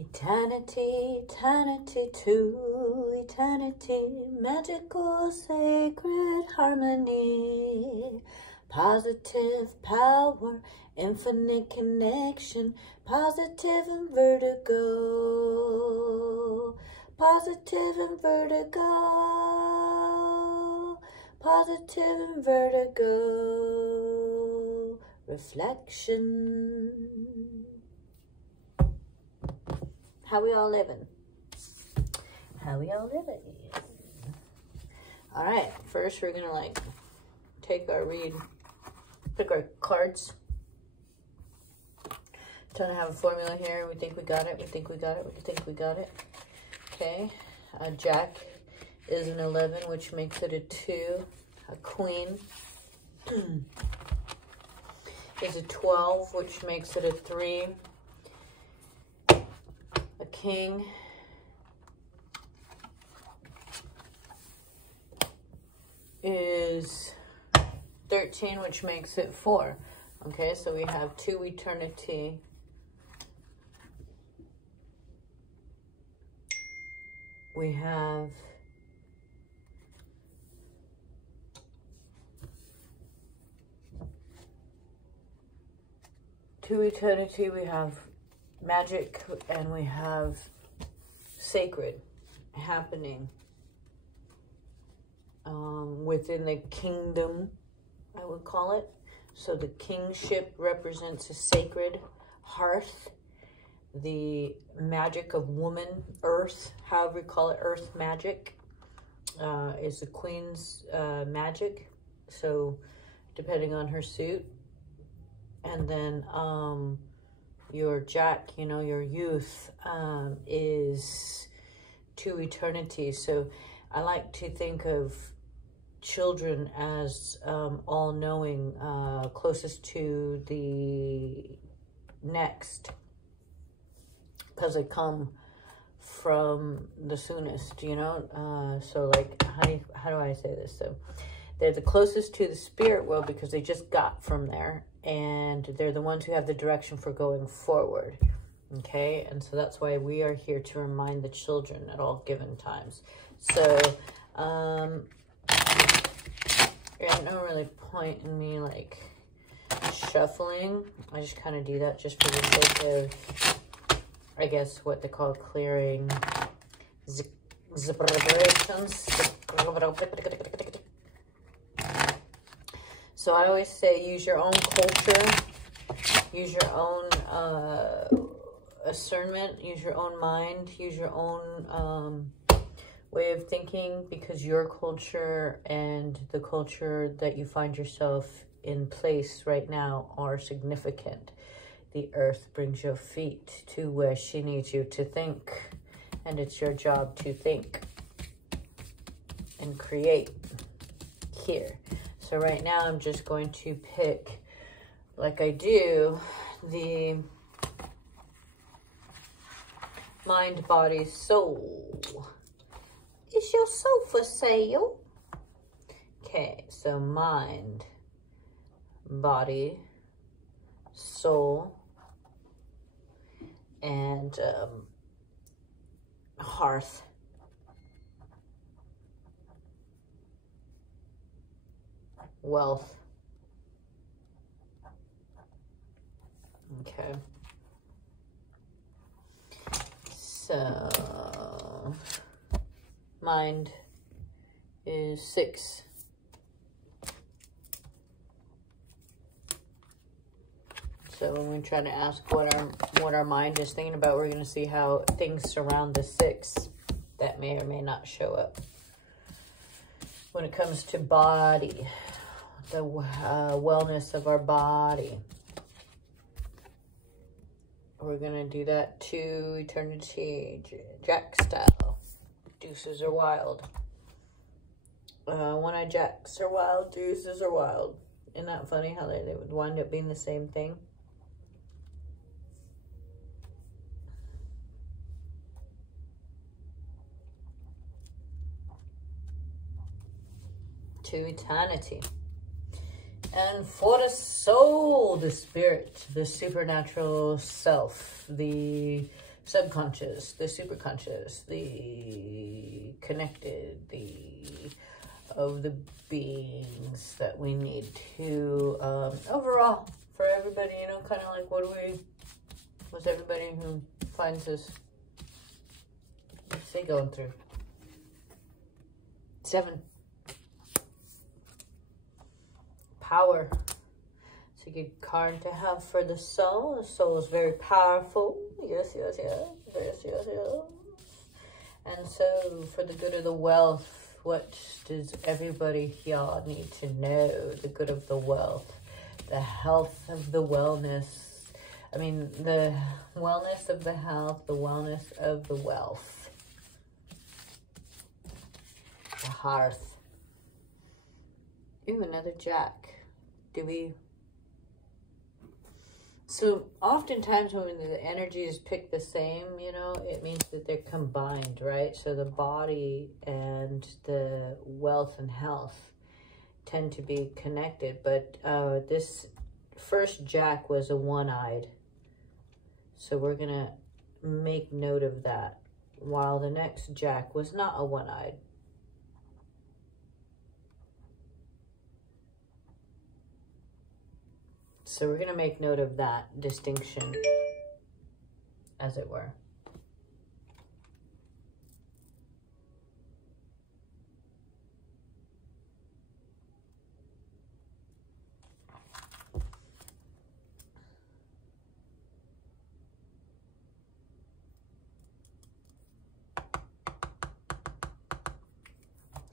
Eternity, eternity to eternity, magical, sacred harmony, positive power, infinite connection, positive and vertigo, positive and vertigo, positive and vertigo, reflection. How we all living? How we all living? All right, first we're gonna like take our read, pick our cards. Trying to have a formula here. We think we got it. We think we got it. We think we got it. Okay, a jack is an 11, which makes it a 2. A queen is a 12, which makes it a 3. A king is 13, which makes it 4. Okay, so we have 2 eternity. We have two eternity, we have magic, and we have sacred happening within the kingdom, I would call it. So the kingship represents a sacred hearth, the magic of woman, earth, however you call it, earth magic, is the queen's magic, so depending on her suit. And then your jack, you know, your youth, is 2 eternity. So I like to think of children as all-knowing, closest to the next, because they come from the soonest, you know. So like, how do I say this? So they're the closest to the spirit world because they just got from there, and they're the ones who have the direction for going forward. Okay, and so that's why we are here to remind the children at all given times. So yeah, no really point in me like shuffling. I just kind of do that just for the sake of, I guess, what they call clearing vibrations. So I always say use your own culture, use your own discernment, use your own mind, use your own way of thinking, because your culture and the culture that you find yourself in place right now are significant. The earth brings your feet to where she needs you to think, and it's your job to think and create here. So right now I'm just going to pick, like I do, the mind, body, soul. Is your soul for sale? Okay, so mind, body, soul, and hearth. Wealth. Okay. So mind is 6. So when we try to ask what our mind is thinking about, we're going to see how things surround the 6 that may or may not show up. When it comes to body, the wellness of our body, we're going to do that to eternity, jack style. Deuces are wild. One-eyed jacks are wild, deuces are wild. Isn't that funny how they would wind up being the same thing? To eternity. And for the soul, the spirit, the supernatural self, the subconscious, the superconscious, the connected, of the beings that we need to, overall, for everybody, you know, kind of like, what's everybody who finds this, what's they going through? 7. Power. It's a good card to have for the soul. The soul is very powerful. Yes, yes, yes. Yes, yes, yes. And so, for the good of the wealth, what does everybody here need to know? The good of the wealth, the health of the wellness. I mean, the wellness of the health, the wellness of the wealth. The hearth. Ooh, another jack. So oftentimes when the energies pick the same, you know, it means that they're combined, right? So the body and the wealth and health tend to be connected. But this first jack was a one-eyed. So we're going to make note of that. While the next jack was not a one-eyed. So we're going to make note of that distinction, as it were.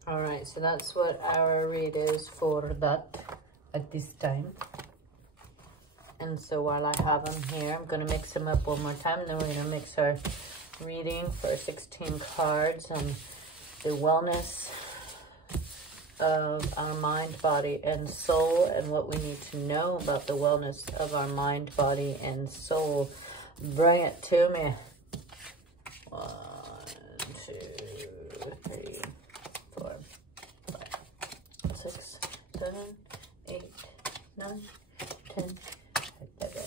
All right, so that's what our read is for that at this time. And so while I have them here, I'm going to mix them up one more time. Then we're going to mix our reading for 16 cards on the wellness of our mind, body, and soul, and what we need to know about the wellness of our mind, body, and soul. Bring it to me. 1, 2, 3, 4, 5, 6, 7, 8, 9, 10, 11,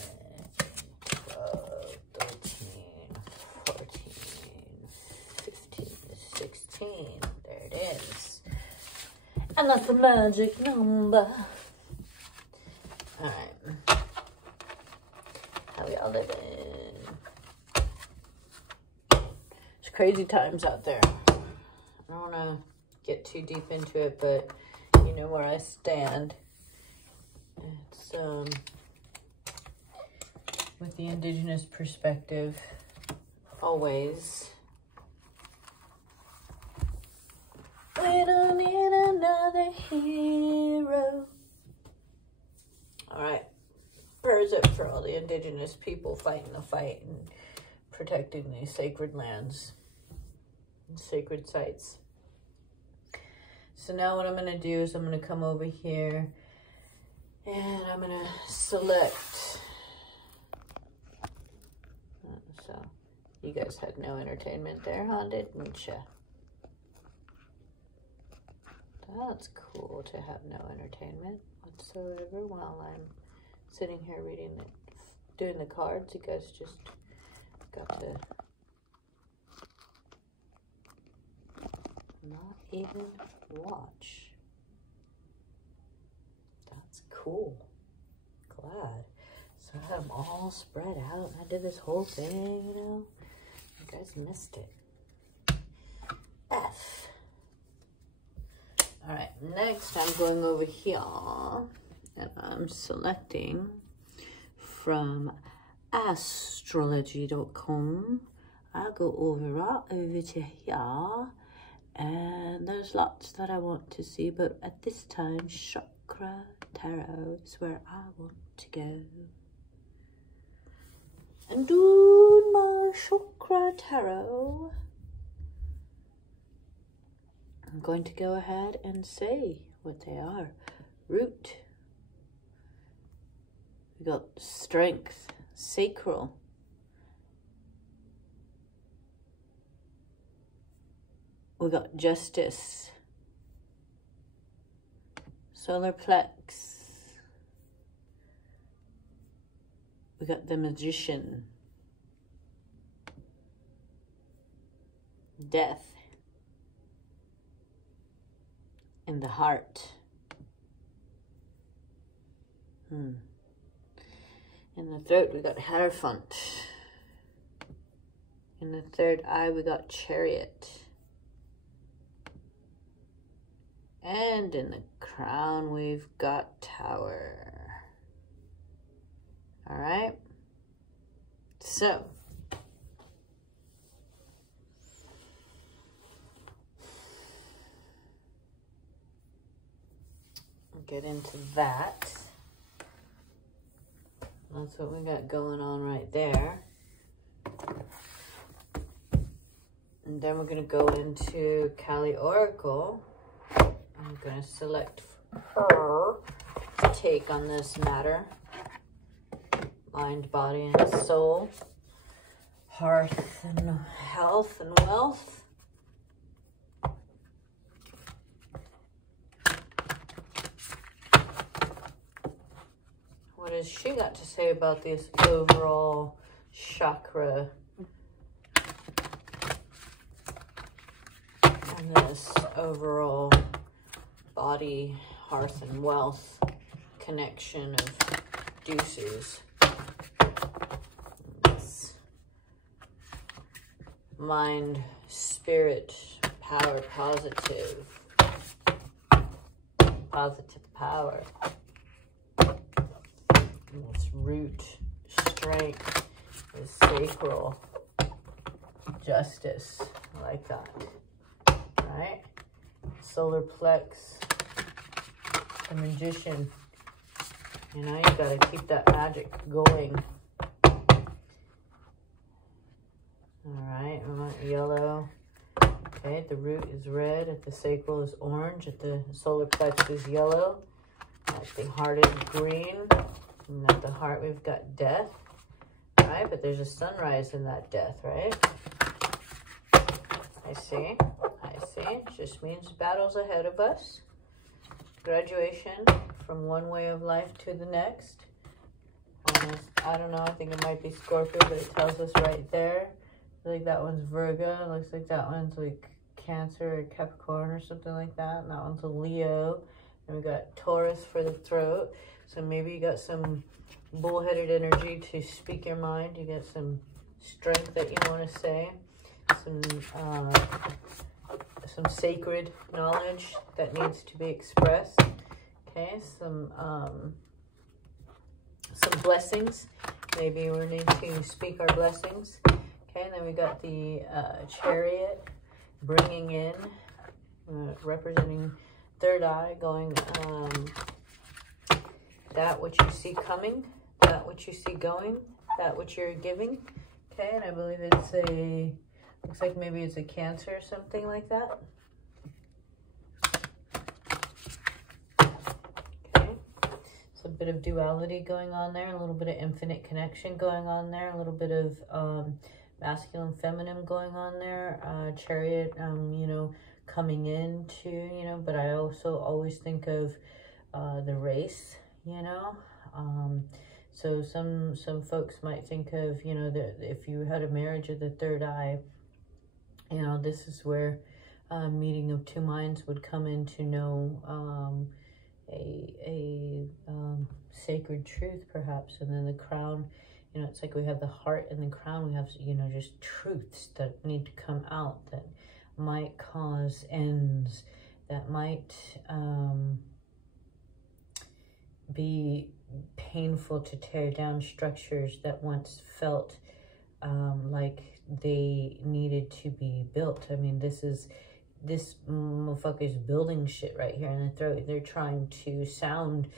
12, 13, 14, 15, 16. There it is. And that's the magic number. Alright. How we all living? It's crazy times out there. I don't want to get too deep into it, but you know where I stand. It's, with the indigenous perspective, always. We don't need another hero. All right. Prayers up for all the indigenous people fighting the fight and protecting these sacred lands and sacred sites. So now what I'm going to do is I'm going to come over here and I'm going to select. So you guys had no entertainment there, huh? Didn't you? That's cool to have no entertainment whatsoever while I'm sitting here reading it, doing the cards. You guys just got to not even watch. That's cool. Glad. So I had them all spread out. I did this whole thing, you know. You guys missed it. F. All right, next I'm going over here and I'm selecting from astrology.com. I'll go over to here, and there's lots that I want to see, but at this time, Chakra Tarot is where I want to go. And do my Chakra Tarot. I'm going to go ahead and say what they are. Root. We got strength, sacral. We got justice, solar plex. We got the magician. death in the heart. In the throat, we got Hierophant. In the third eye, we got Chariot. And in the crown, we've got Tower. All right. So, we'll get into that. That's what we got going on right there. And then we're going to go into Kali Oracle. I'm going to select her take on this matter. Mind, body, and soul. Hearth and health and wealth. What has she got to say about this overall chakra and this overall body, hearth, and wealth connection of Duces? This mind, spirit, power, positive power. And this root strength is sacral justice. I like that. Right? Solar plex, the magician. You know, you gotta keep that magic going. Alright, we want yellow. Okay, the root is red, at the sacral is orange, at the solar plex is yellow, at the heart is green, and at the heart we've got death. Right, but there's a sunrise in that death, right? I see. It just means battles ahead of us. Graduation from one way of life to the next. I don't know, I think it might be Scorpio, but it tells us right there. I feel like that one's Virgo. It looks like that one's like Cancer or Capricorn or something like that. And that one's a Leo. And we got Taurus for the throat. So maybe you got some bullheaded energy to speak your mind. You got some strength that you want to say. Some sacred knowledge that needs to be expressed. Okay, some blessings. Maybe we need to speak our blessings. Okay, and then we got the Chariot bringing in, representing third eye, going that which you see coming, that which you see going, that which you're giving. Okay, and I believe it's a, looks like maybe it's a Cancer or something like that. Okay, so a bit of duality going on there, a little bit of infinite connection going on there, a little bit of masculine, feminine going on there. Chariot, you know, coming into, you know, but I also always think of the race, you know. So some folks might think of, you know, that if you had a marriage of the third eye, you know, this is where meeting of two minds would come in to know a sacred truth, perhaps. And then the crown, you know, it's like we have the heart and the crown. We have, you know, just truths that need to come out that might cause ends, that might be painful to tear down structures that once felt like they needed to be built. I mean, this motherfucker's building shit right here in the throat. They're trying to sound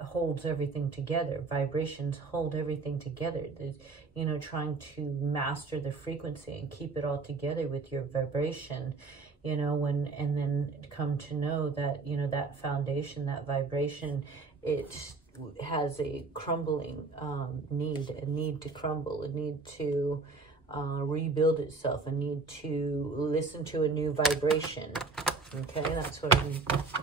holds everything together. Vibrations hold everything together. There's, you know, trying to master the frequency and keep it all together with your vibration, you know, and then come to know that, you know, that foundation, that vibration, it has a crumbling need to crumble, a need to rebuild itself, a need to listen to a new vibration. Okay, that's what I'm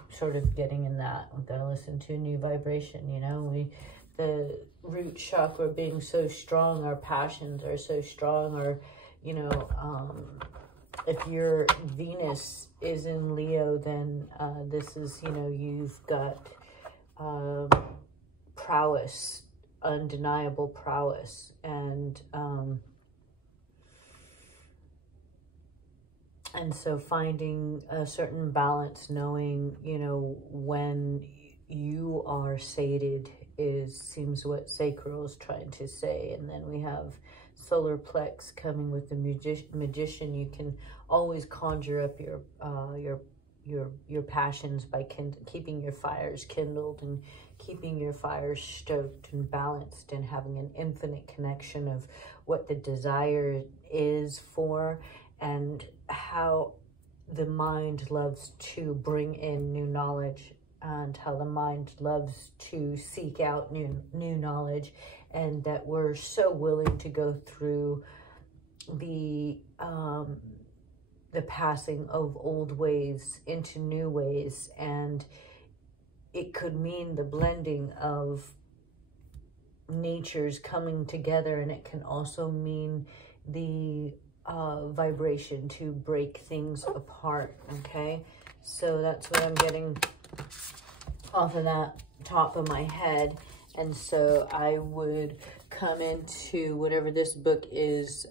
sort of getting in that. We've got to listen to a new vibration, you know. The root chakra being so strong, our passions are so strong, our, you know, if your Venus is in Leo, then this is, you know, you've got prowess, undeniable prowess, and so finding a certain balance, knowing, you know, when you are sated seems what sacral is trying to say. And then we have solar plex coming with the magician. You can always conjure up your passions by keeping your fires kindled and keeping your fires stoked and balanced, and having an infinite connection of what the desire is for, and how the mind loves to bring in new knowledge, and how the mind loves to seek out new knowledge, and that we're so willing to go through the passing of old ways into new ways. And it could mean the blending of natures coming together, and it can also mean the vibration to break things apart. Okay, so that's what I'm getting off of that top of my head. And so I would come into whatever this book is,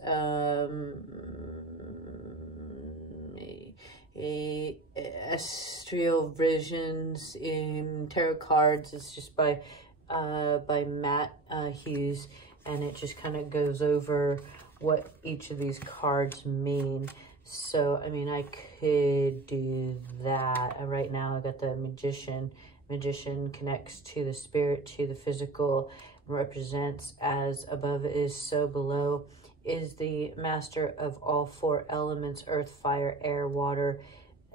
Astral Visions in Tarot Cards. It's just by Matt Hughes, and it just kind of goes over what each of these cards mean. So, I mean, I could do that. Right now, I got the Magician. Magician connects to the spirit, to the physical, represents as above is so below, is the master of all four elements, earth, fire, air, water.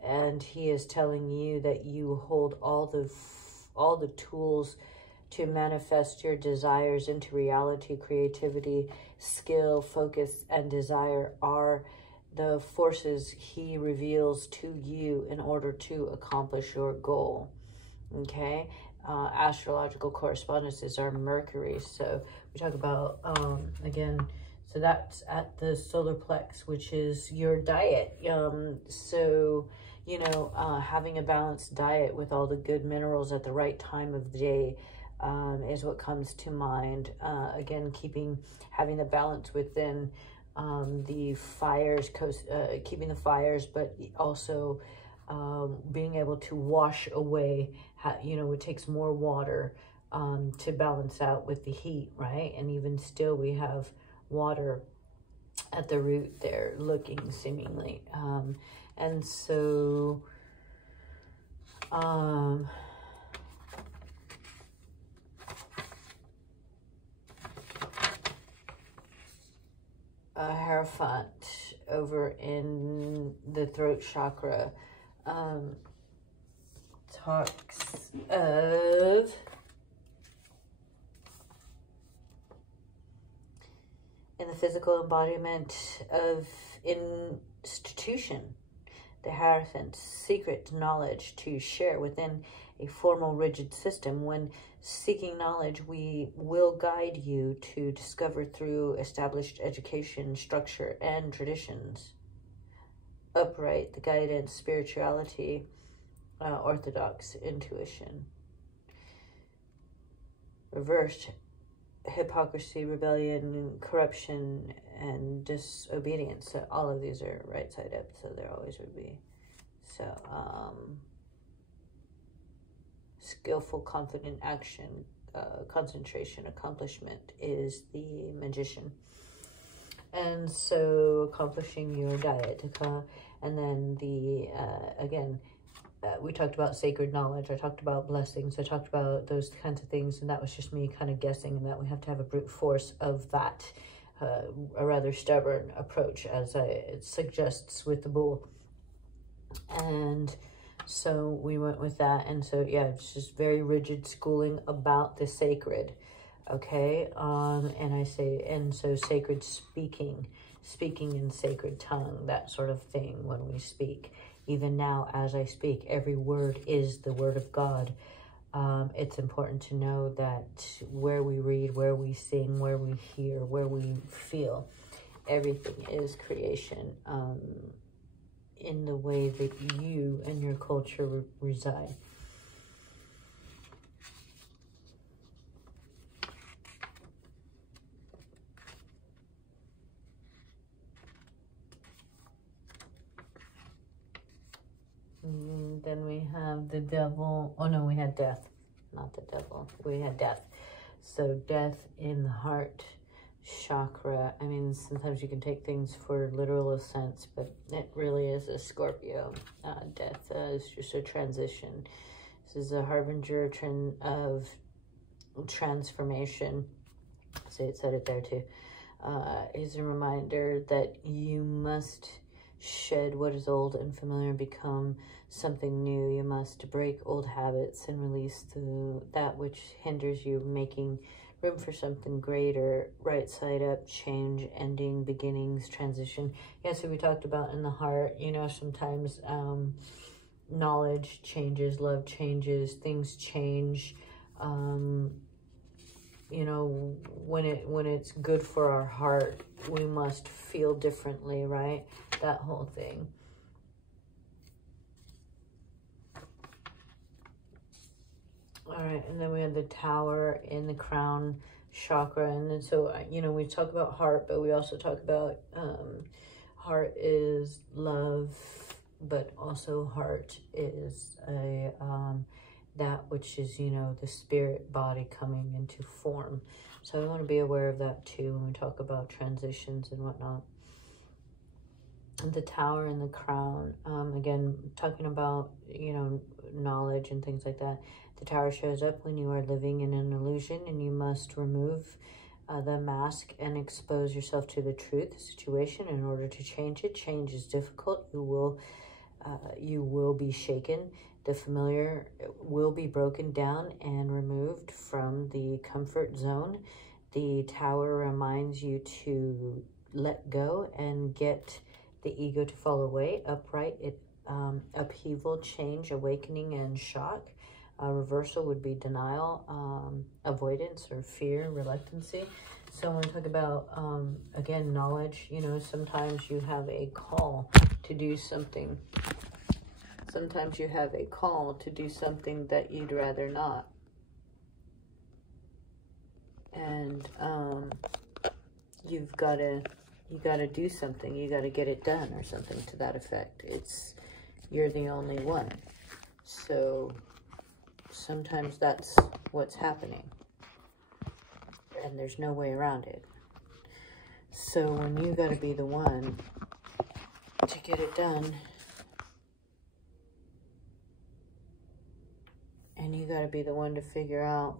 And he is telling you that you hold all the tools to manifest your desires into reality. Creativity, skill, focus, and desire are the forces he reveals to you in order to accomplish your goal. Okay, astrological correspondence is our Mercury. So we talk about, again, so that's at the solar plex, which is your diet. So, you know, having a balanced diet with all the good minerals at the right time of the day is what comes to mind. Again, having the balance within the fires, keeping the fires, but also being able to wash away, you know, it takes more water to balance out with the heat, right? And even still, we have water at the root there looking seemingly. And so, a Hierophant over in the throat chakra talks of in the physical embodiment of institution, the Hierophant's secret knowledge to share within a formal rigid system. When seeking knowledge, we will guide you to discover through established education, structure, and traditions. Upright, the guidance, spirituality, orthodox intuition. Reversed, hypocrisy, rebellion, corruption, and disobedience. So all of these are right side up, so there always would be. So, skillful, confident action, concentration, accomplishment is the Magician. And so accomplishing your diet, and then the, again, we talked about sacred knowledge, I talked about blessings, I talked about those kinds of things, and that was just me kind of guessing, and that we have to have a brute force of that, a rather stubborn approach, as it suggests with the bull. And so we went with that, and so yeah, it's just very rigid schooling about the sacred, okay? And I say, and so sacred speaking in sacred tongue, that sort of thing when we speak. Even now, as I speak, every word is the word of God. It's important to know that where we read, where we sing, where we hear, where we feel, everything is creation. in the way that you and your culture reside. And then we have the devil. Oh no, we had death. Not the devil. We had death. So death in the heart chakra. I mean, sometimes you can take things for literal sense, but it really is a Scorpio. Death is just a transition. This is a harbinger of transformation. See, it said it there too. Is a reminder that you must shed what is old and familiar and become something new. You must break old habits and release that which hinders you, making room for something greater. Right side up, change, ending, beginnings, transition. Yeah, so we talked about in the heart, you know, sometimes knowledge changes, love changes, things change. You know, when it's good for our heart, we must feel differently, right? That whole thing. All right, and then we have the tower in the crown chakra. And then so, you know, we talk about heart, but we also talk about heart is love, but also heart is a that which is, you know, the spirit body coming into form. So I want to be aware of that too when we talk about transitions and whatnot. And the tower and the crown, again, talking about, you know, knowledge and things like that. The tower shows up when you are living in an illusion, and you must remove the mask and expose yourself to the truth, the situation, in order to change it. Change is difficult. You will be shaken. The familiar will be broken down and removed from the comfort zone. The tower reminds you to let go and get the ego to fall away. Upright, upheaval, change, awakening, and shock. Reversal would be denial, avoidance, or fear, reluctancy. So when we talk about, again, knowledge, you know, sometimes you have a call to do something. Sometimes you have a call to do something that you'd rather not. And you gotta do something. You gotta get it done, or something to that effect. You're the only one. So sometimes that's what's happening, and there's no way around it. So when you gotta be the one to get it done, and you got to be the one to figure out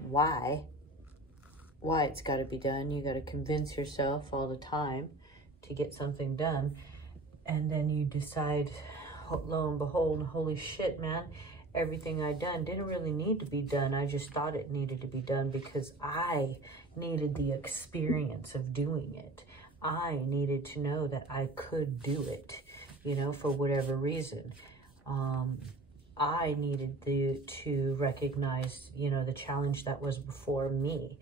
why it's got to be done. You got to convince yourself all the time to get something done. And then you decide, lo and behold, holy shit, man, everything I done didn't really need to be done. I just thought it needed to be done because I needed the experience of doing it. I needed to know that I could do it, you know, for whatever reason. I needed to recognize, you know, the challenge that was before me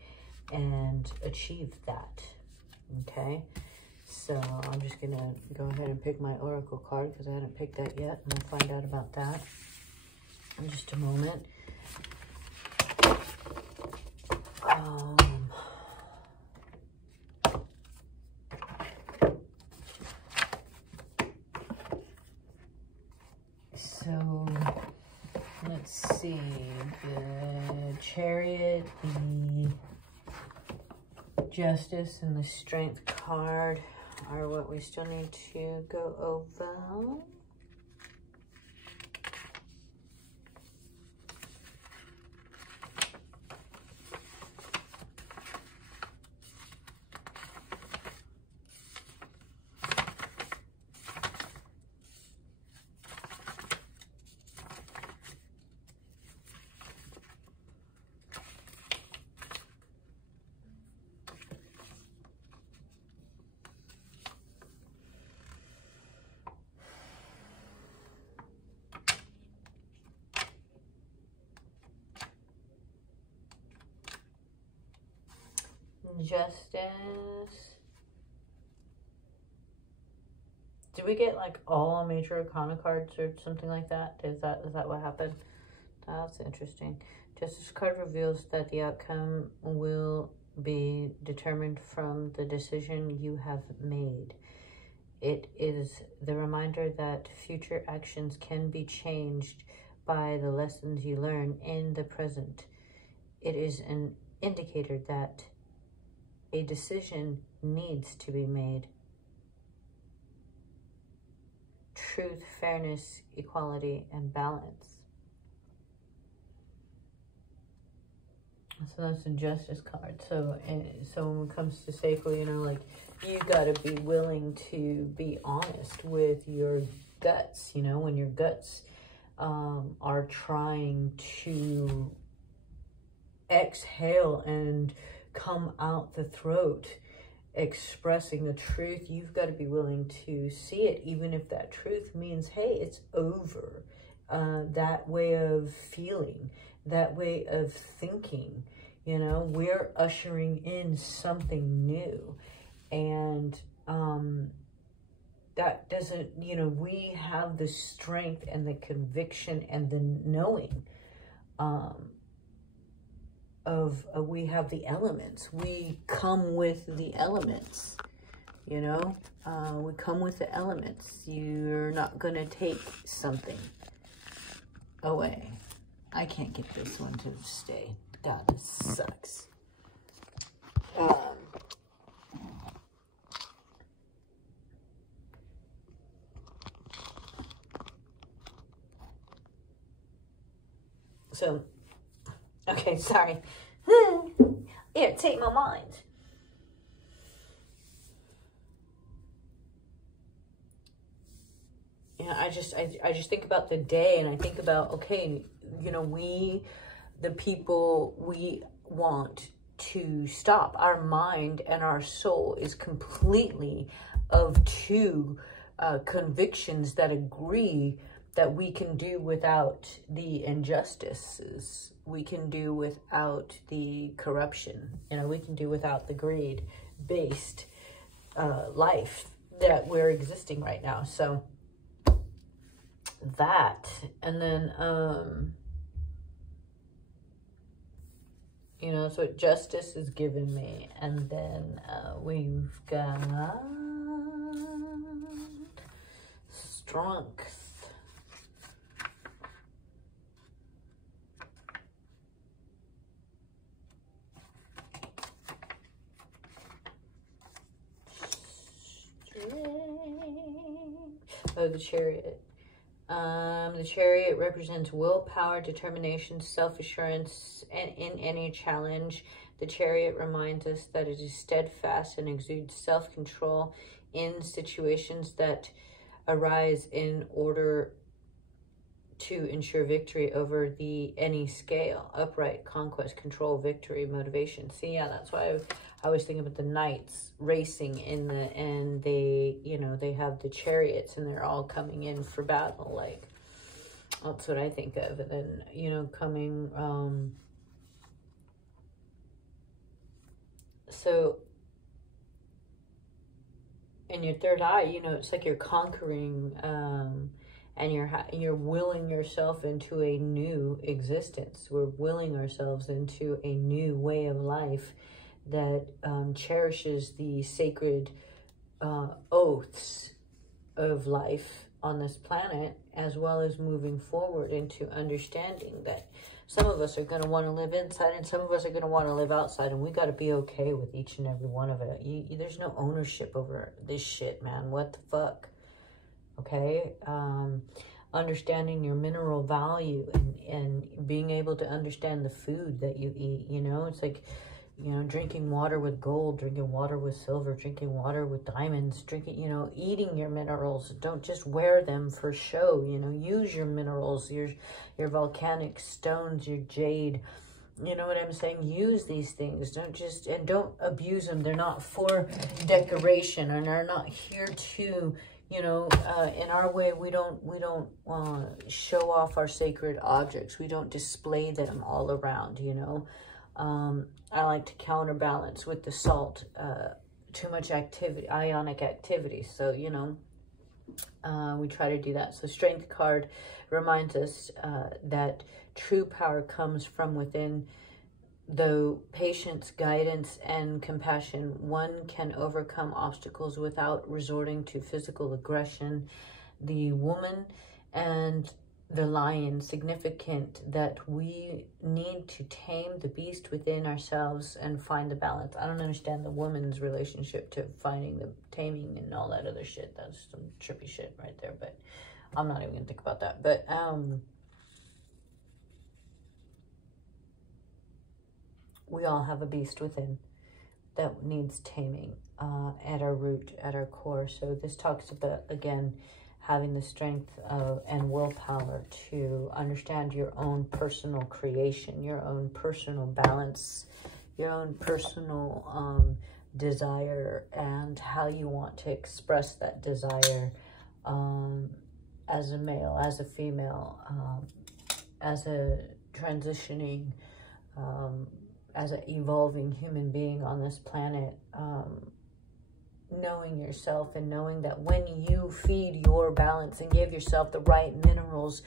and achieve that, okay? So I'm just going to go ahead and pick my oracle card because I hadn't picked that yet, and we'll find out about that in just a moment. So let's see, the Chariot, the Justice, and the Strength card are what we still need to go over. Justice, Did we get like all major arcana cards or something like that? Is that what happened? That's interesting. Justice card reveals that the outcome will be determined from the decision you have made. It is the reminder that future actions can be changed by the lessons you learn in the present. It is an indicator that a decision needs to be made. Truth, fairness, equality, and balance. So that's a justice card. So when it comes to sacral, you know, like, you got to be willing to be honest with your guts, you know, when your guts are trying to exhale and come out the throat, expressing the truth, you've got to be willing to see it, even if that truth means, hey, it's over. That way of feeling, that way of thinking, you know, we're ushering in something new. And that doesn't, you know, we have the strength and the conviction and the knowing we have the elements. We come with the elements, you know, we come with the elements. You're not going to take something away. I can't get this one to stay. God, this sucks. So, okay, sorry. Irritate my mind. Yeah, I just think about the day, and I think about, okay, you know, the people, we want to stop. Our mind and our soul is completely of two convictions that agree that we can do without the injustices. We can do without the corruption. You know, we can do without the greed-based life that we're existing right now. So that, and then, you know, so justice is given me. And then we've got strength. Oh, the Chariot. The Chariot represents willpower, determination, self-assurance, and in any challenge. The Chariot reminds us that it is steadfast and exudes self-control in situations that arise in order to ensure victory over any scale. Upright, conquest, control, victory, motivation. See, yeah, that's why I was thinking about the knights racing and they, you know, they have the chariots and they're all coming in for battle. Like, that's what I think of. And then, you know, coming, so in your third eye, you know, it's like you're conquering, and you're willing yourself into a new existence. We're willing ourselves into a new way of life that cherishes the sacred oaths of life on this planet, as well as moving forward into understanding that some of us are going to want to live inside and some of us are going to want to live outside, and we got to be okay with each and every one of it. There's no ownership over this shit, man. What the fuck? Okay? Understanding your mineral value and being able to understand the food that you eat, you know? It's like, you know, drinking water with gold, drinking water with silver, drinking water with diamonds, drinking, you know, eating your minerals. Don't just wear them for show, you know, use your minerals, your volcanic stones, your jade, you know what I'm saying? Use these things. Don't abuse them. They're not for decoration, and they're not here to, you know, in our way, we don't show off our sacred objects. We don't display them all around, you know. I like to counterbalance with the salt, too much activity, ionic activity. So, you know, We try to do that. So Strength card reminds us that true power comes from within. Though patience, guidance, and compassion, one can overcome obstacles without resorting to physical aggression. The woman and the lion, significant that we need to tame the beast within ourselves and find the balance. I don't understand the woman's relationship to finding the taming and all that other shit. That's some trippy shit right there, but I'm not even gonna think about that. But we all have a beast within that needs taming at our root, at our core. So this talks about, again, having the strength and willpower to understand your own personal creation, your own personal balance, your own personal desire, and how you want to express that desire as a male, as a female, as a transitioning, as an evolving human being on this planet. Knowing yourself and knowing that when you feed your balance and give yourself the right minerals,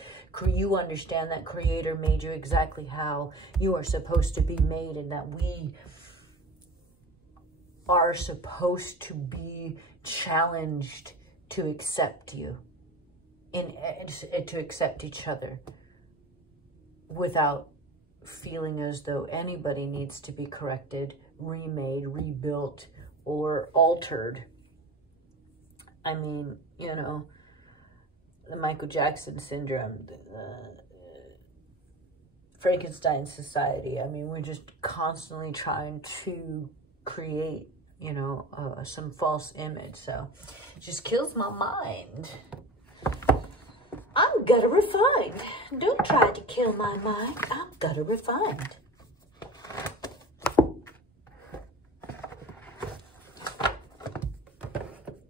you understand that Creator made you exactly how you are supposed to be made, and that we are supposed to be challenged to accept you, to accept each other without feeling as though anybody needs to be corrected, remade, rebuilt, or altered. I mean, you know, the Michael Jackson syndrome, Frankenstein society. I mean, we're just constantly trying to create, you know, some false image. So it just kills my mind. I'm gutter refined. Don't try to kill my mind. I'm gutter refined.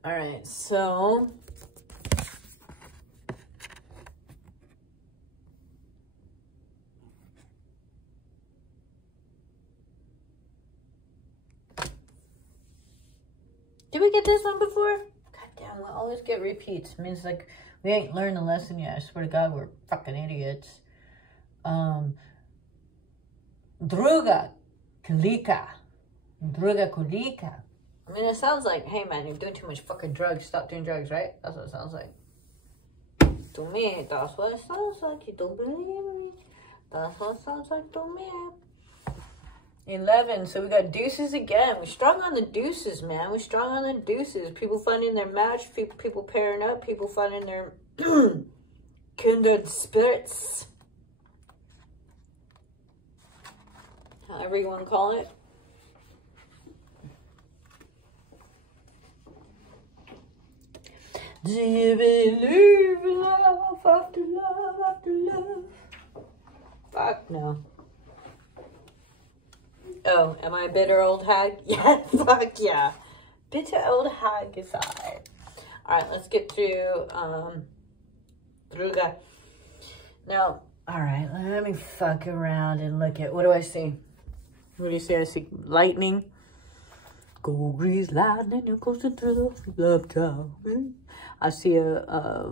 All right, so did we get this one before? God damn, we always get repeats. It means like we ain't learned the lesson yet. I swear to God, we're fucking idiots. Druga Kulika. Druga Kulika. I mean, it sounds like, hey man, you're doing too much fucking drugs. Stop doing drugs, right? That's what it sounds like. To me, that's what it sounds like. You don't believe me? That's what it sounds like to me. 11. So we got deuces again. We're strong on the deuces, man. We're strong on the deuces. People finding their match. People pairing up. People finding their kindred spirits. However you want to call it. Do you believe in love after love after love? Fuck no. Oh, am I a bitter old hag? Yeah, fuck yeah. Bitter old hag is I. Alright, let's get through Druga. Now, alright, let me fuck around and look at, what do I see? What do you see? I see lightning. Go grease lightning, you're close to the love tower. I see a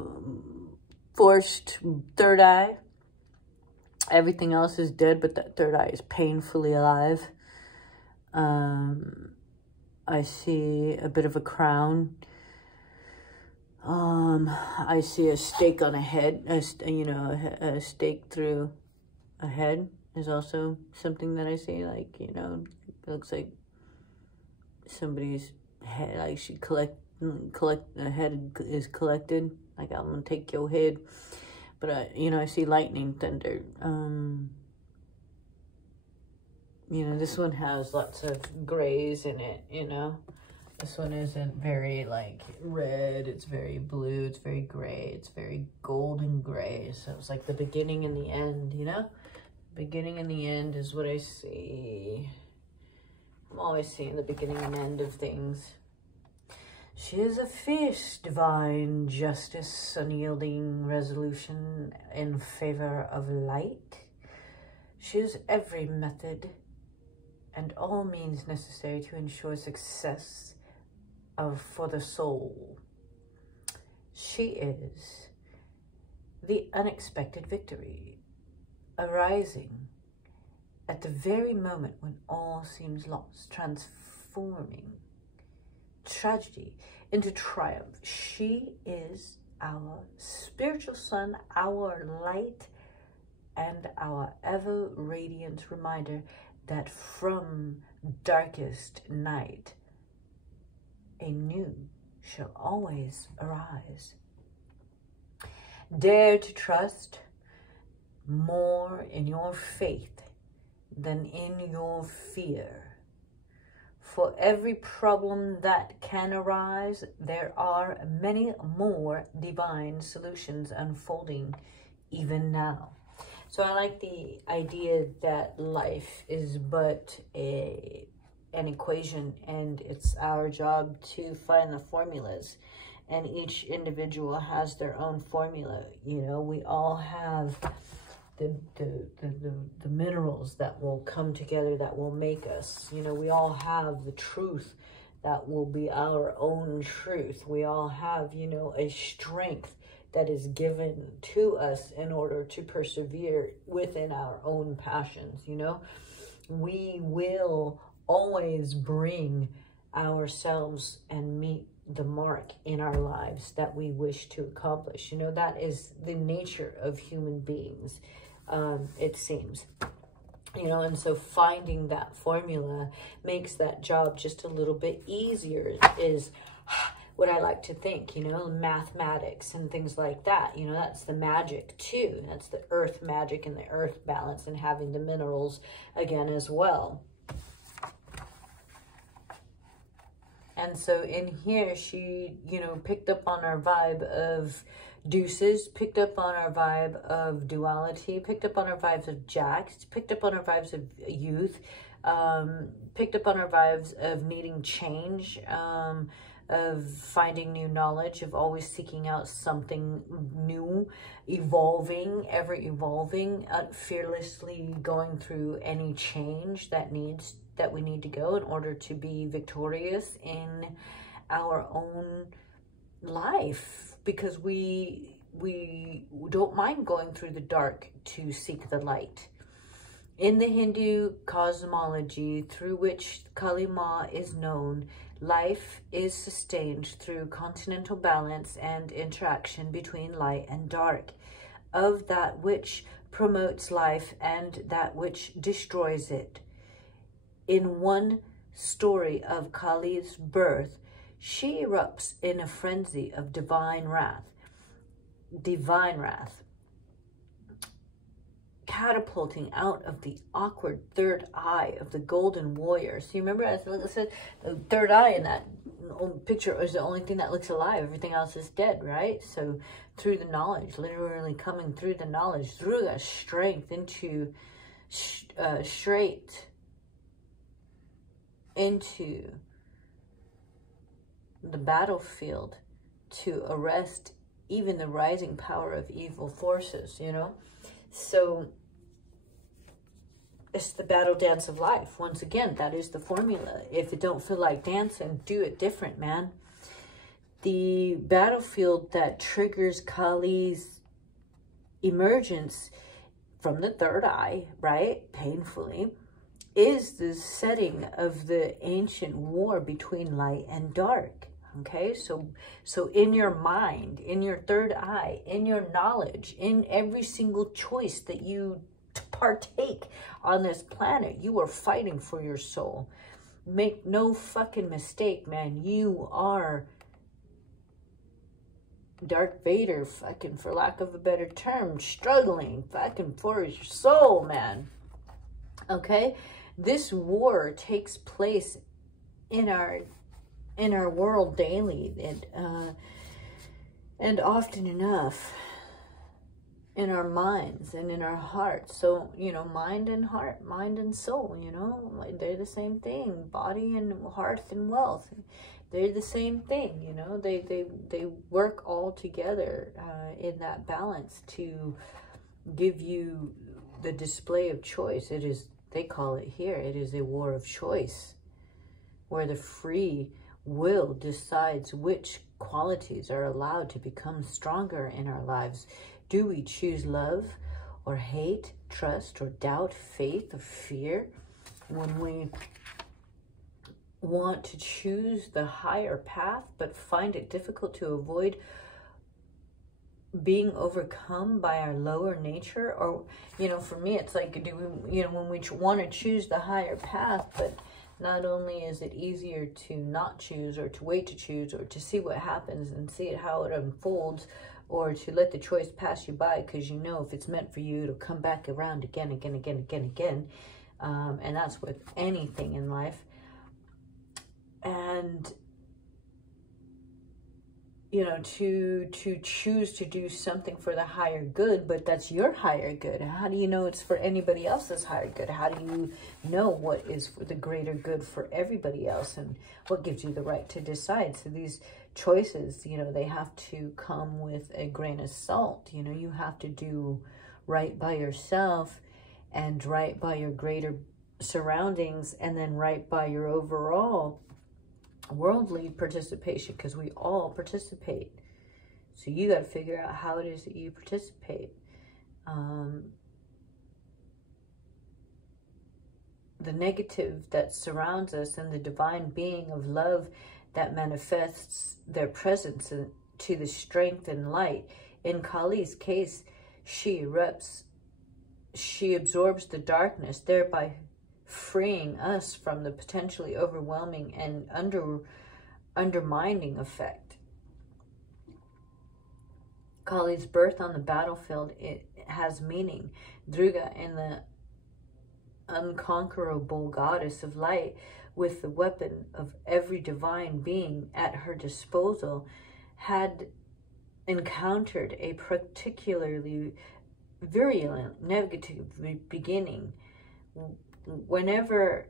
forced third eye. Everything else is dead, but that third eye is painfully alive. I see a bit of a crown. I see a stake on a head. A stake through a head is also something that I see. Like, you know, it looks like somebody's head, like she a head is collected, like I'm gonna take your head. But you know, I see lightning, thunder. You know, this one has lots of grays in it, you know. This one isn't very like red, it's very blue, it's very gray, it's very golden gray. So it's like the beginning and the end, you know. Beginning and the end is what I see. I'm always seeing the beginning and end of things. She is a fierce, divine justice, unyielding resolution in favor of light. She is every method and all means necessary to ensure success for the soul. She is the unexpected victory, arising at the very moment when all seems lost, transforming tragedy into triumph. She is our spiritual sun, our light, and our ever radiant reminder that from darkest night, anew shall always arise. Dare to trust more in your faith than in your fear. For every problem that can arise, there are many more divine solutions unfolding even now. So I like the idea that life is but an equation, and it's our job to find the formulas, and each individual has their own formula. You know, we all have the minerals that will come together, that will make us. You know, we all have the truth that will be our own truth. We all have, you know, a strength that is given to us in order to persevere within our own passions. You know, we will always bring ourselves and meet the mark in our lives that we wish to accomplish. You know, that is the nature of human beings, it seems. You know, and so finding that formula makes that job just a little bit easier, is what I like to think. You know, mathematics and things like that. You know, that's the magic too. That's the earth magic and the earth balance, and having the minerals again as well. And so in here, she, you know, picked up on our vibe of Duces, picked up on our vibe of duality, picked up on our vibes of jacks, picked up on our vibes of youth, picked up on our vibes of needing change, of finding new knowledge, of always seeking out something new, evolving, ever evolving, fearlessly going through any change that we need to go in order to be victorious in our own life, because we don't mind going through the dark to seek the light. In the Hindu cosmology, through which Kali Ma is known, life is sustained through continental balance and interaction between light and dark, of that which promotes life and that which destroys it. In one story of Kali's birth, she erupts in a frenzy of divine wrath, catapulting out of the awkward third eye of the golden warrior. So you remember, as I said, the third eye in that picture is the only thing that looks alive. Everything else is dead, right? So through the knowledge, literally coming through the knowledge, through that strength into straight into the battlefield to arrest even the rising power of evil forces, you know? So it's the battle dance of life. Once again, that is the formula. If it don't feel like dancing, do it different, man. The battlefield that triggers Kali's emergence from the third eye, right, painfully, is the setting of the ancient war between light and dark. Okay, so in your mind, in your third eye, in your knowledge, in every single choice that you partake on this planet, you are fighting for your soul. Make no fucking mistake, man. You are Darth Vader, fucking, for lack of a better term, struggling fucking for your soul, man. Okay, this war takes place in our world daily, and often enough in our minds and in our hearts. So, you know, mind and heart, mind and soul, you know, they're the same thing. Body and heart and wealth, they're the same thing, you know. They work all together in that balance to give you the display of choice. It is, they call it here, it is a war of choice, where the free will decides which qualities are allowed to become stronger in our lives. Do we choose love or hate, trust or doubt, faith or fear? When we want to choose the higher path but find it difficult to avoid being overcome by our lower nature, or, you know, for me, it's like, do we, you know, when we want to choose the higher path, but not only is it easier to not choose or to wait to choose or to see what happens and see it, how it unfolds, or to let the choice pass you by because you know if it's meant for you, it'll come back around again. And that's with anything in life. And, you know, to choose to do something for the higher good, but that's your higher good. How do you know it's for anybody else's higher good? How do you know what is for the greater good for everybody else? And what gives you the right to decide? So these choices, you know, they have to come with a grain of salt. You know, you have to do right by yourself and right by your greater surroundings, and then right by your overall worldly participation, because we all participate. So you got to figure out how it is that you participate. The negative that surrounds us and the divine being of love that manifests their presence to the strength and light. In Kali's case, she erupts, she absorbs the darkness, thereby freeing us from the potentially overwhelming and undermining effect. Kali's birth on the battlefield, it has meaning. Durga, in the unconquerable goddess of light, with the weapon of every divine being at her disposal, had encountered a particularly virulent negative beginning. Whenever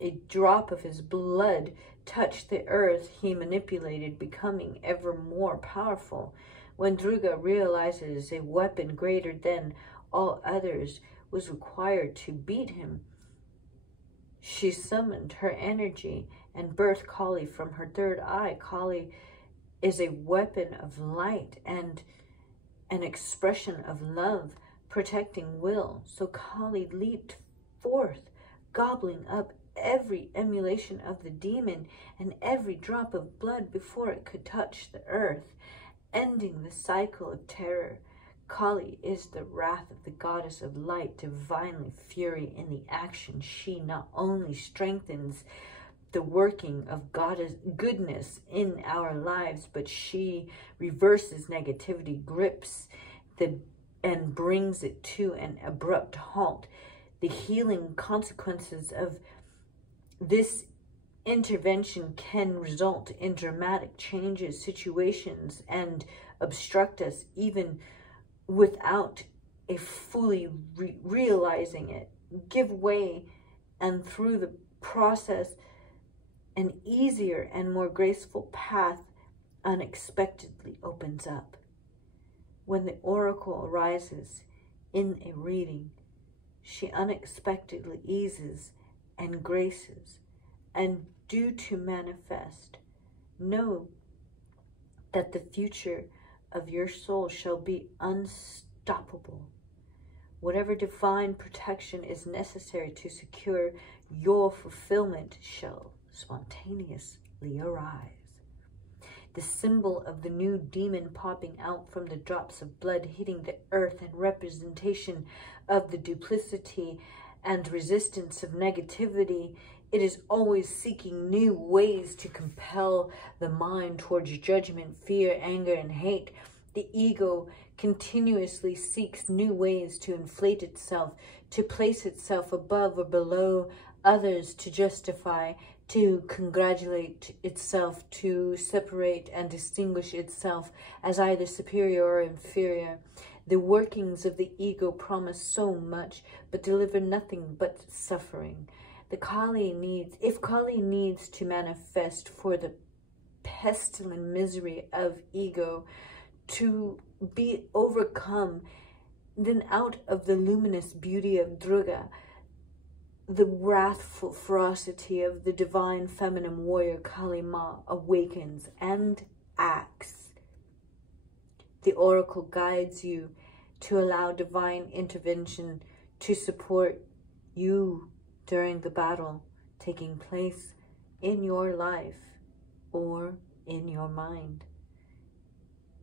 a drop of his blood touched the earth, he manipulated, becoming ever more powerful. When Durga realizes a weapon greater than all others was required to beat him, she summoned her energy and birthed Kali from her third eye. Kali is a weapon of light and an expression of love, protecting will. So Kali leaped forth, gobbling up every emulation of the demon and every drop of blood before it could touch the earth, ending the cycle of terror. Kali is the wrath of the goddess of light, divinely fury in the action. She not only strengthens the working of goddess goodness in our lives, but she reverses negativity, grips and brings it to an abrupt halt. The healing consequences of this intervention can result in dramatic changes, situations, and obstruct us even without a fully realizing it. Give way, and through the process, an easier and more graceful path unexpectedly opens up. When the oracle arises in a reading, she unexpectedly eases and graces, and due to manifest, know that the future of your soul shall be unstoppable. Whatever divine protection is necessary to secure your fulfillment shall spontaneously arise. The symbol of the new demon popping out from the drops of blood hitting the earth, and representation of the duplicity and resistance of negativity. It is always seeking new ways to compel the mind towards judgment, fear, anger, and hate. The ego continuously seeks new ways to inflate itself, to place itself above or below others, to justify, to congratulate itself, to separate and distinguish itself as either superior or inferior. The workings of the ego promise so much, but deliver nothing but suffering. If Kali needs to manifest for the pestilent misery of ego to be overcome, then out of the luminous beauty of Durga, the wrathful ferocity of the divine feminine warrior Kali Ma awakens and acts. The oracle guides you to allow divine intervention to support you during the battle taking place in your life or in your mind.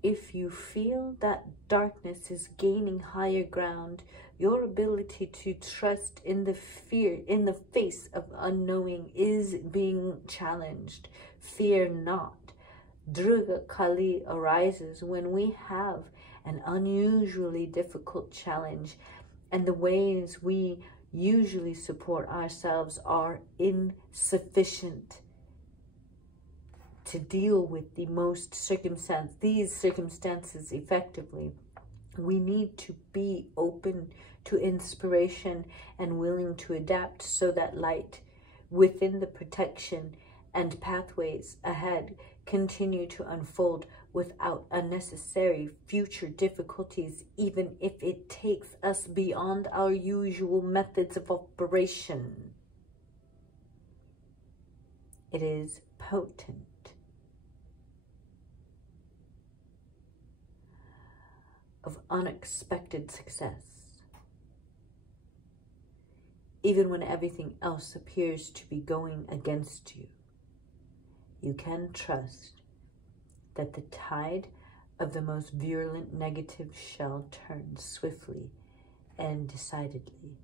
If you feel that darkness is gaining higher ground, your ability to trust in the face of unknowing is being challenged. Fear not. Durga Kali arises when we have an unusually difficult challenge, and the ways we usually support ourselves are insufficient to deal with these circumstances effectively. We need to be open to inspiration and willing to adapt so that light within the protection and pathways ahead continue to unfold without unnecessary future difficulties, even if it takes us beyond our usual methods of operation. It is potent. Of unexpected success. Even when everything else appears to be going against you, you can trust that the tide of the most virulent negative shall turn swiftly and decidedly.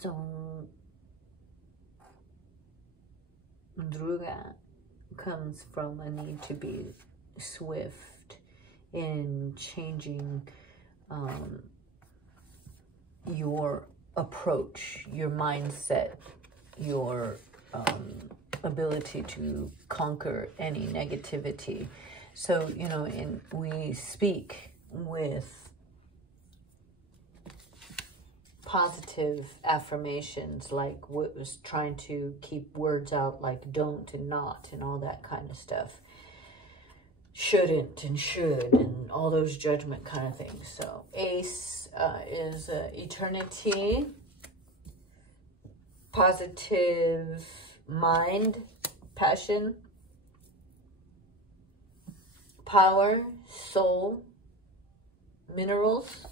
So Durga comes from a need to be swift in changing your approach, your mindset, your ability to conquer any negativity. So, you know, we speak with positive affirmations, like what was trying to keep words out like don't and not and all that kind of stuff. Shouldn't and should and all those judgment kind of things. So ace is eternity, positive mind, passion, power, soul, minerals.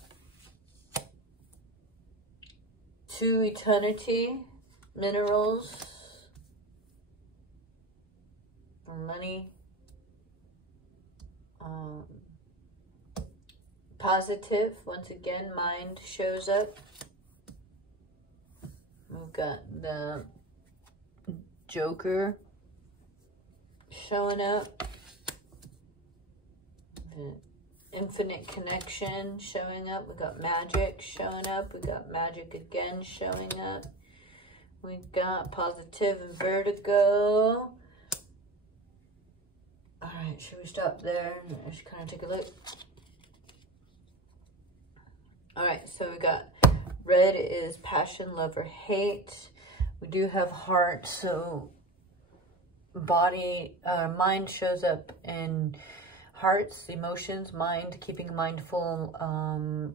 To eternity, minerals, money, positive, once again, mind shows up. We've got the Joker showing up, the infinite connection showing up. We got magic showing up. We got magic again showing up. We got positive and vertigo. All right, should we stop there? Just kind of take a look. All right, so we got red is passion, love, or hate. We do have heart, so body, mind shows up in hearts, emotions, mind, keeping a mindful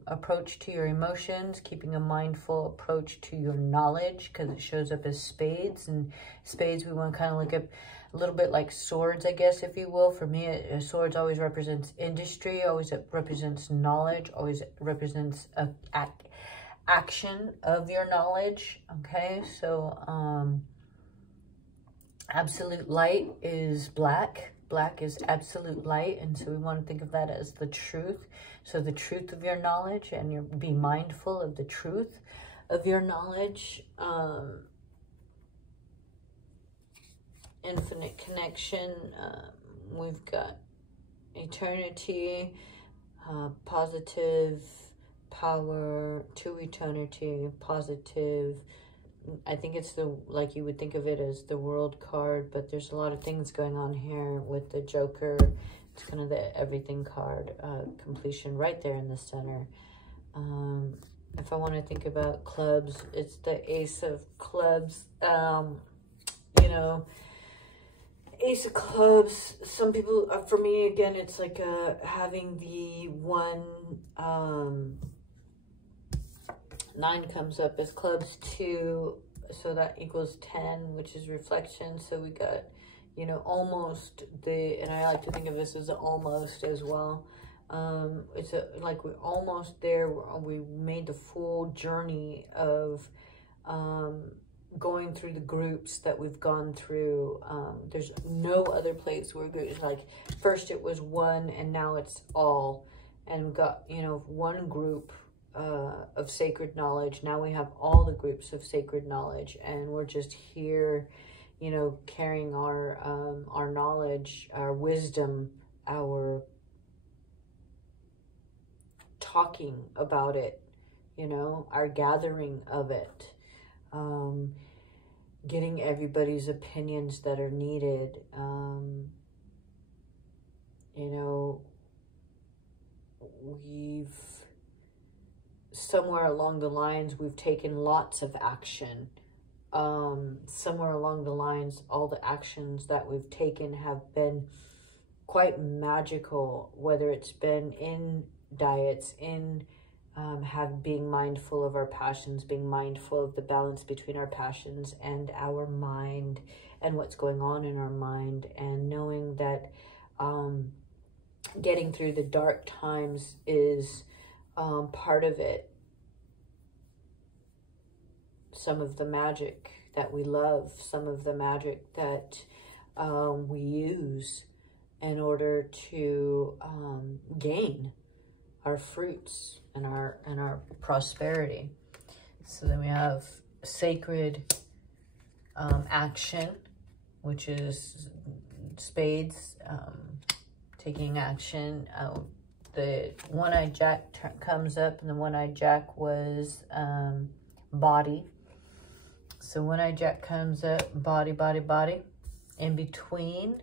approach to your emotions, keeping a mindful approach to your knowledge, because it shows up as spades. And spades, we want to kind of look up a little bit like swords, I guess, if you will. For me, swords always represents industry, always represents knowledge, always represents action of your knowledge. Okay, so absolute light is black. Black is absolute light, and so we want to think of that as the truth. So the truth of your knowledge, and you be mindful of the truth of your knowledge. Infinite connection. We've got eternity, positive power, to eternity, positive. I think it's like you would think of it as the world card, but there's a lot of things going on here with the Joker. It's kind of the everything card, completion right there in the center. If I want to think about clubs, it's the ace of clubs. You know, Ace of Clubs, some people, for me, again, it's like having the one, 9 comes up as clubs 2, so that equals 10, which is reflection. So we got, you know, almost and I like to think of this as almost as well. It's like we're almost there. We made the full journey of going through the groups that we've gone through. There's no other place where it's like, first it was one and now it's all, and we've got, you know, one group of sacred knowledge. Now we have all the groups of sacred knowledge, and we're just here, you know, carrying our knowledge, our wisdom, our talking about it, you know, our gathering of it, getting everybody's opinions that are needed. You know, somewhere along the lines, we've taken lots of action. Somewhere along the lines, all the actions that we've taken have been quite magical, whether it's been in diets, in being mindful of our passions, being mindful of the balance between our passions and our mind and what's going on in our mind, and knowing that getting through the dark times is part of it. Some of the magic that we love, some of the magic that we use in order to gain our fruits and our prosperity. So then we have sacred action, which is spades, taking action. The one-eyed jack comes up, and the one-eyed jack was body. So one-eyed jack comes up, body, body, body. In between,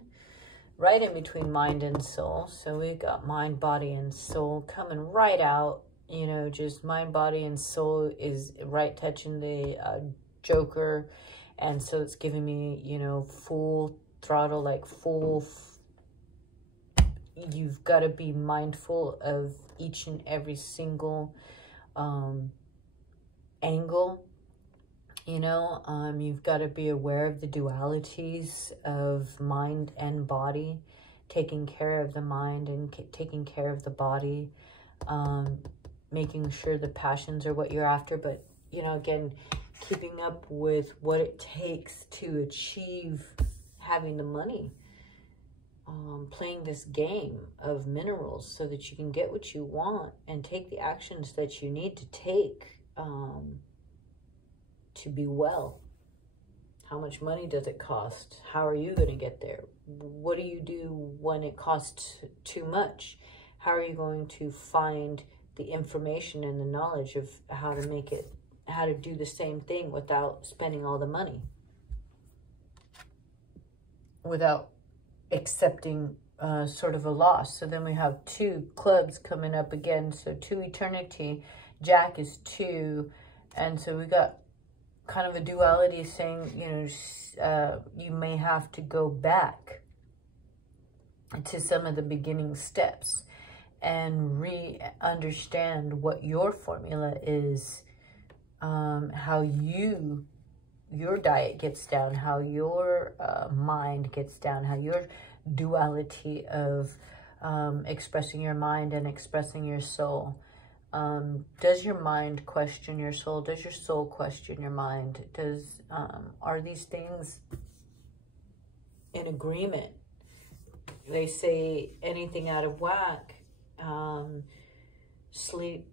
right in between mind and soul. So we've got mind, body, and soul coming right out. You know, just mind, body, and soul is right touching the joker. And so it's giving me, you know, full throttle, like full. You've got to be mindful of each and every single angle. You know, you've got to be aware of the dualities of mind and body, taking care of the mind and taking care of the body, making sure the passions are what you're after. But, you know, again, keeping up with what it takes to achieve having the money, playing this game of minerals so that you can get what you want and take the actions that you need to take to be well. How much money does it cost? How are you going to get there? What do you do when it costs too much? How are you going to find the information and the knowledge of how to make it, how to do the same thing without spending all the money, without accepting sort of a loss? So then we have 2 clubs coming up again. So 2 eternity, jack is 2. And so we got kind of a duality saying, you know, you may have to go back to some of the beginning steps and re-understand what your formula is, how your diet gets down, how your mind gets down, how your duality of expressing your mind and expressing your soul. Does your mind question your soul? Does your soul question your mind? Are these things in agreement? They say anything out of whack, sleep,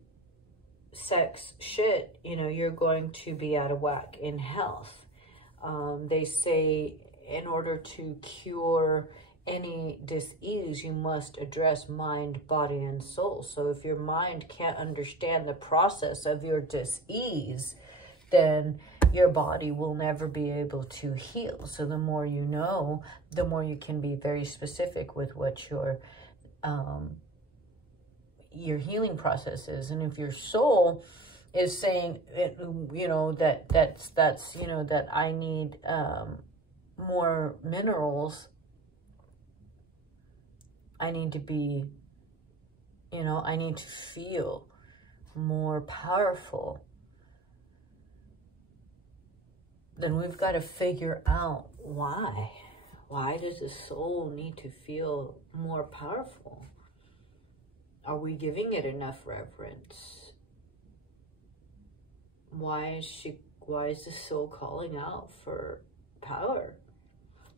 sex, shit, you know, you're going to be out of whack in health. They say in order to cure any dis-ease, you must address mind, body, and soul. So if your mind can't understand the process of your dis-ease, then your body will never be able to heal. So the more you know, the more you can be very specific with what your healing process is. And if your soul is saying, you know, that's you know, that I need more minerals, I need to be, you know, I need to feel more powerful. Then we've got to figure out why. Why does the soul need to feel more powerful? Are we giving it enough reverence? Why is the soul calling out for power?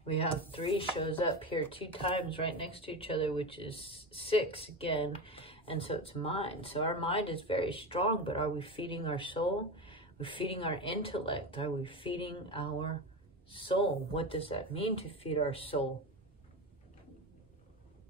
We have 3 shows up here 2 times right next to each other, which is 6 again. And so it's mind. So our mind is very strong, but are we feeding our soul? We're feeding our intellect. Are we feeding our soul? What does that mean to feed our soul?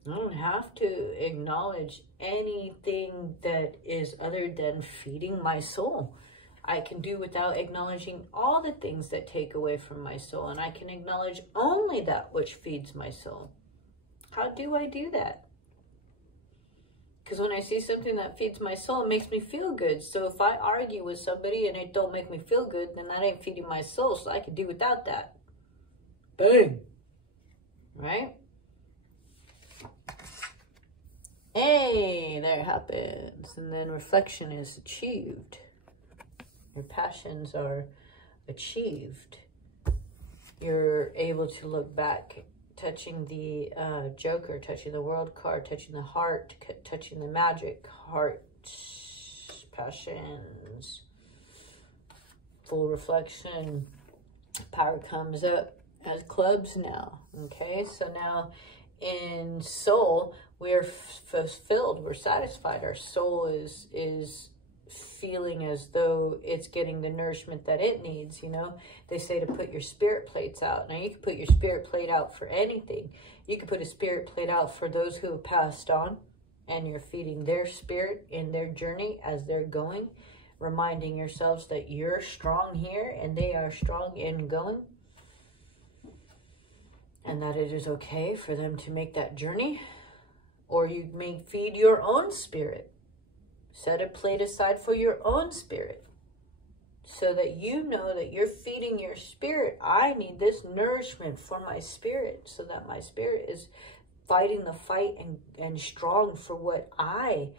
I don't have to acknowledge anything that is other than feeding my soul. I can do without acknowledging all the things that take away from my soul, and I can acknowledge only that which feeds my soul. How do I do that? Because when I see something that feeds my soul, it makes me feel good. So if I argue with somebody and it don't make me feel good, then that ain't feeding my soul, so I can do without that. Boom. Right? Hey, there it happens. And then reflection is achieved. Your passions are achieved. You're able to look back, touching the Joker, touching the World card, touching the heart, touching the magic, heart, passions, full reflection. Power comes up as clubs now. Okay, so now in soul, we're fulfilled, we're satisfied. Our soul is feeling as though it's getting the nourishment that it needs. You know, they say to put your spirit plates out. Now you can put your spirit plate out for anything. You can put a spirit plate out for those who have passed on, and you're feeding their spirit in their journey as they're going, reminding yourselves that you're strong here and they are strong in going, and that it is okay for them to make that journey. Or you may feed your own spirit. Set a plate aside for your own spirit, so that you know that you're feeding your spirit. I need this nourishment for my spirit, so that my spirit is fighting the fight and strong for what I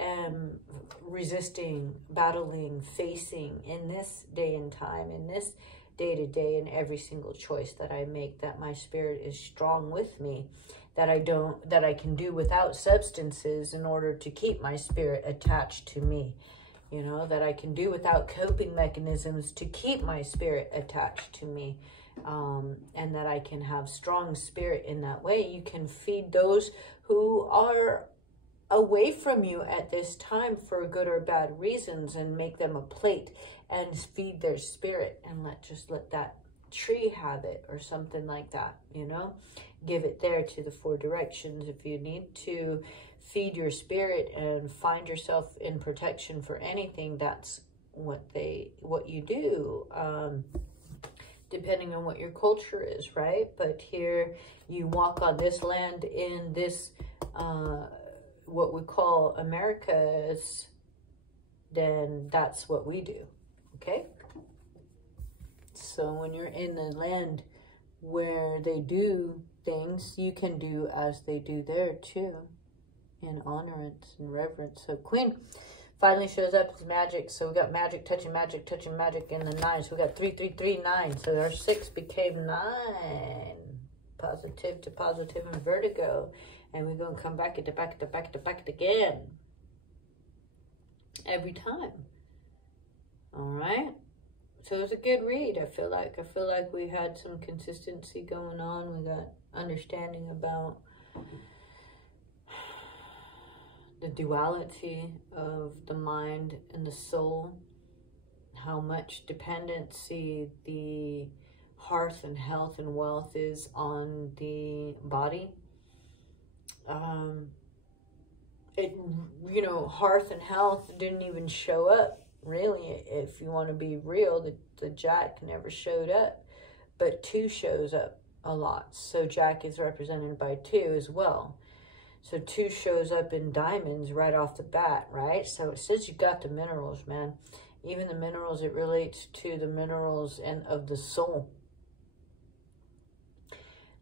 am resisting, battling, facing in this day and time, in this day-to-day, in every single choice that I make, that my spirit is strong with me, that I can do without substances in order to keep my spirit attached to me. You know, that I can do without coping mechanisms to keep my spirit attached to me. And that I can have strong spirit in that way. You can feed those who are away from you at this time for good or bad reasons, and make them a plate and feed their spirit, and let that tree have it, or something like that, you know. Give it there to the 4 directions. If you need to feed your spirit and find yourself in protection for anything, that's what you do, depending on what your culture is, right? But here you walk on this land in this what we call Americas, then that's what we do. Okay, so when you're in the land where they do things, you can do as they do there too, in honorance and reverence. So Queen finally shows up as magic. So we got magic, touching magic in the 9. So we got 3, 3, 3, 9. So our 6 became 9. Positive to positive and vertigo. And we're going to come back at the back, at the back, at the back again. Every time. All right. So it was a good read, I feel like. I feel like we had some consistency going on. We got understanding about the duality of the mind and the soul. How much dependency the hearth and health and wealth is on the body. You know, hearth and health didn't even show up. Really, if you want to be real, the Jack never showed up, but 2 shows up a lot. So Jack is represented by 2 as well. So 2 shows up in diamonds right off the bat, right? So it says you got the minerals, man. Even the minerals, it relates to the minerals and of the soul.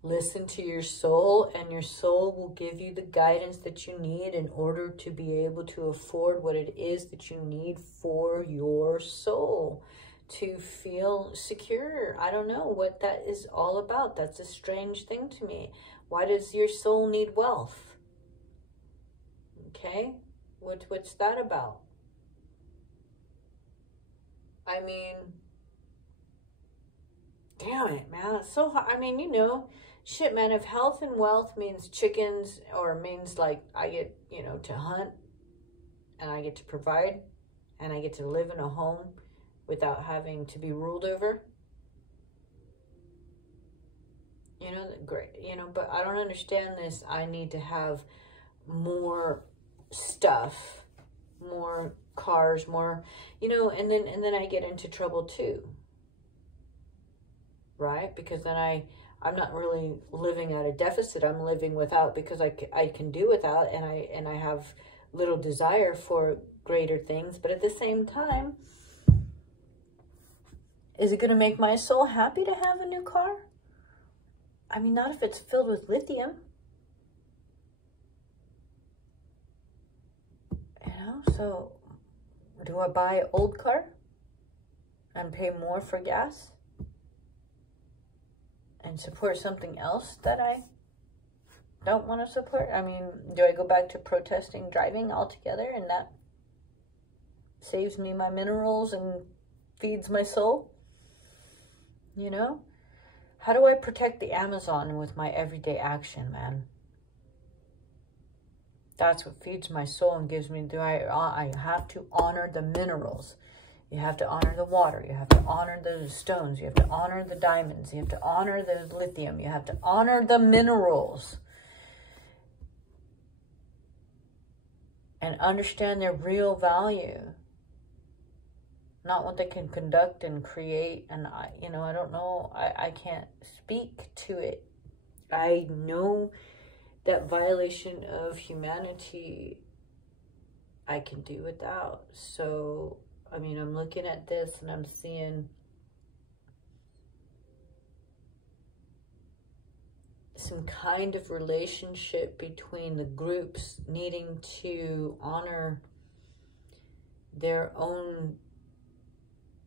Listen to your soul, and your soul will give you the guidance that you need in order to be able to afford what it is that you need for your soul to feel secure. I don't know what that is all about. That's a strange thing to me. Why does your soul need wealth? Okay, what's that about? I mean, damn it, man. It's so hard. I mean, you know, shit, man, if health and wealth means chickens, or means like I get, you know, to hunt, and I get to provide, and I get to live in a home without having to be ruled over, you know, great, you know, but I don't understand this. I need to have more stuff, more cars, more, you know, and then I get into trouble too, right? Because then I'm not really living at a deficit. I'm living without, because I can do without, and I have little desire for greater things. But at the same time, is it going to make my soul happy to have a new car? I mean, not if it's filled with lithium. You know, so do I buy an old car and pay more for gas and support something else that I don't want to support? I mean, do I go back to protesting driving altogether, and that saves me my minerals and feeds my soul? You know? How do I protect the Amazon with my everyday action, man? That's what feeds my soul and gives me, I have to honor the minerals. You have to honor the water. You have to honor the stones. You have to honor the diamonds. You have to honor the lithium. You have to honor the minerals. And understand their real value. Not what they can conduct and create. And you know, I don't know. I can't speak to it. I know that violation of humanity I can do without. So, I mean, I'm looking at this and I'm seeing some kind of relationship between the groups needing to honor their own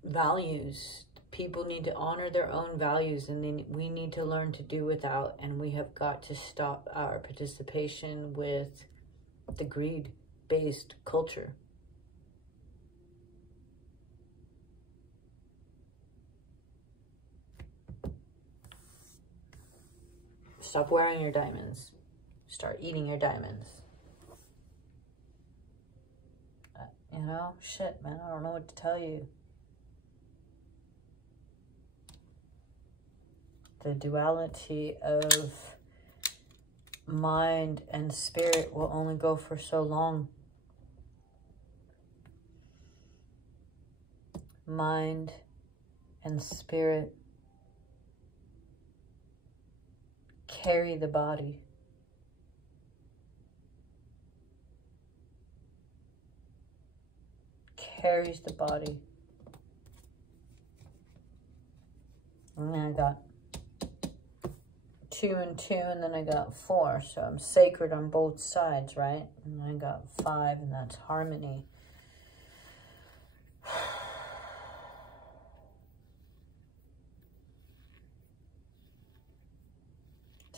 values. People need to honor their own values, and then we need to learn to do without, and we have got to stop our participation with the greed-based culture. Stop wearing your diamonds. Start eating your diamonds. You know, shit, man, I don't know what to tell you. The duality of mind and spirit will only go for so long. Mind and spirit carry the body. Carries the body. And then I got 2 and 2, and then I got 4. So I'm sacred on both sides, right? And I got 5, and that's harmony.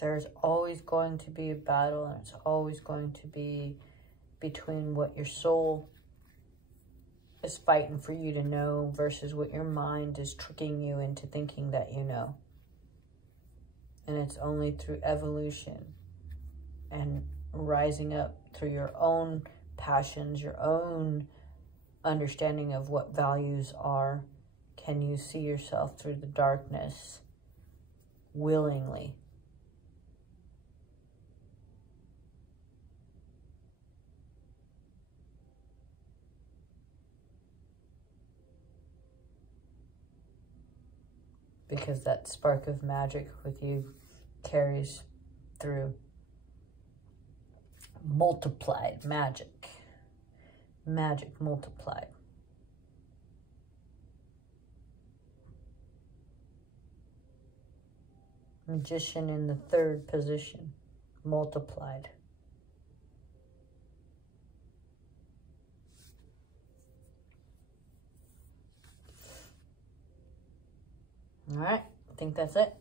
There's always going to be a battle, and it's always going to be between what your soul is fighting for you to know versus what your mind is tricking you into thinking that you know. And it's only through evolution and rising up through your own passions, your own understanding of what values are, can you see yourself through the darkness willingly. Because that spark of magic with you carries through. Multiplied magic. Magic multiplied. Magician in the third position, multiplied. All right, I think that's it.